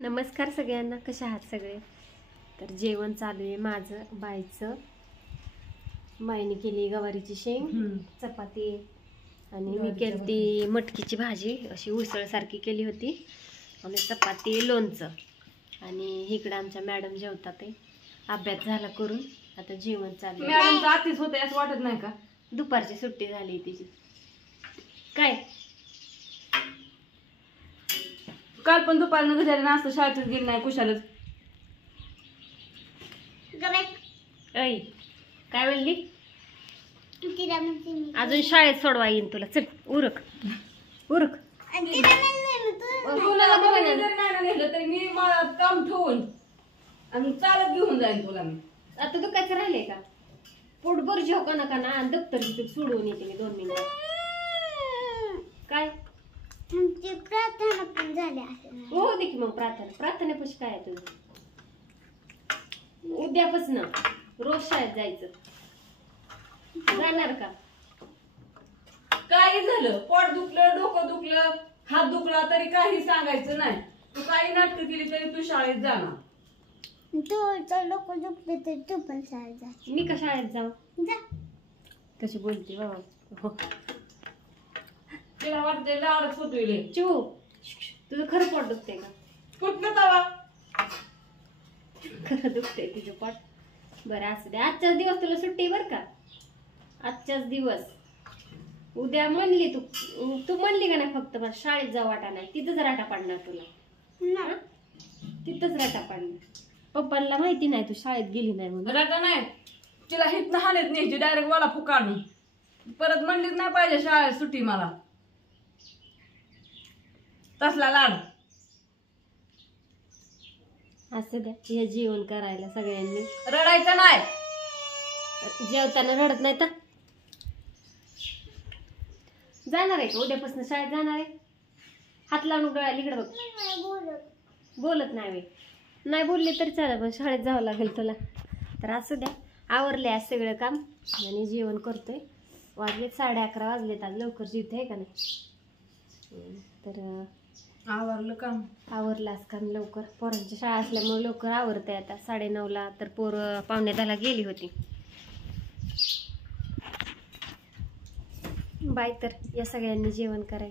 नमस्कार सगळ्यांना, कशा आहात सगळे? तर जेवण चालू आहे माझं बायचं. बाईने केली गवारीची शेंग, चपाती आणि मी केली मटकीची भाजी, अशी उसळसारखी केली होती आणि चपाती, लोणचं. आणि इकडं आमच्या मॅडम जेवतात, ते अभ्यास झाला करून आता जेवण चालू आहे. मॅडम जातीच होते असं वाटत नाही का? दुपारची सुट्टी झाली तिची. काय काल पण दुपारनं घरी नाश्ता शाळेतच गेली नाही कुशालच. ऐ काय म्हणली? अजून शाळेत सोडवा येईन तुला. चल उरक उरक. कोणाला बघायला जरी नाही नेलं तरी मी मला काम ठेवून आणि चालत घेऊन जाईल तुला मी. आता तू काय राहिले का? पोटभर जेव नका ना, आणि दप्तर सोडून येते मी 2 मिनिटात. काय प्रार्थना पण झाली हो दे की मग. प्रार्थनेपाशी काय आहे तुझं? उद्यापासून रोज शाळेत जायचं. जाणार का? काही झालं, पोट दुखलं, डोकं दुखलं, हात दुखला तरी काही सांगायचं नाही. तू काही नाटकं केली तरी तू शाळेत जाणार. तू लोक दुखले तर तू पण शाळेत जा. मी का शाळेत जाऊ? जा. कशी बोलते बाबा. तिला वाटते लाडच होतोय. चिऊ, तुझं खरं पोट दुखते का? कुठलं तवा खरं दुखते तुझं पोट? बरं असू दे, आजचाच दिवस तुला सुट्टी बर का? आजचाच दिवस. उद्या म्हणली तू म्हणली का नाही फक्त मला शाळेत जाऊ वाटा नाही, तिथंच राटा पाडणार तुला. तिथंच राटा पाडणार. पप्पांना माहिती नाही तू शाळेत गेली नाही म्हणून. राजा नाही, तिला हित हाणत न्यायची डायरेक्ट वाला फुकाडून. परत म्हणलीच नाही पाहिजे शाळेत सुट्टी मला. तसला लाड. असं द्या, हे जेवण करायला सगळ्यांनी. रडायचं नाही. जेवताना रडत नाही तर जाणार आहे का? उद्यापासून शाळेत जाणार आहे? हात लावून गळायला इकडे बघ. बोलत नाही वे. नाही बोलले तरी चालेल, पण शाळेत जावं लागेल तुला. तर असू द्या, आवरले आज सगळं काम आणि जेवण करतोय. वाजलेत 11:30 वाजलेत. आज लवकर जेवते आहे का नाही? तर आवरलं काम. आवरलं आज काम लवकर. पोरांची शाळा असल्यामुळे लवकर आवरते. आता 9:30ला तर पोरं 9:45ला गेली होती. बाय. तर या सगळ्यांनी जेवण कराय.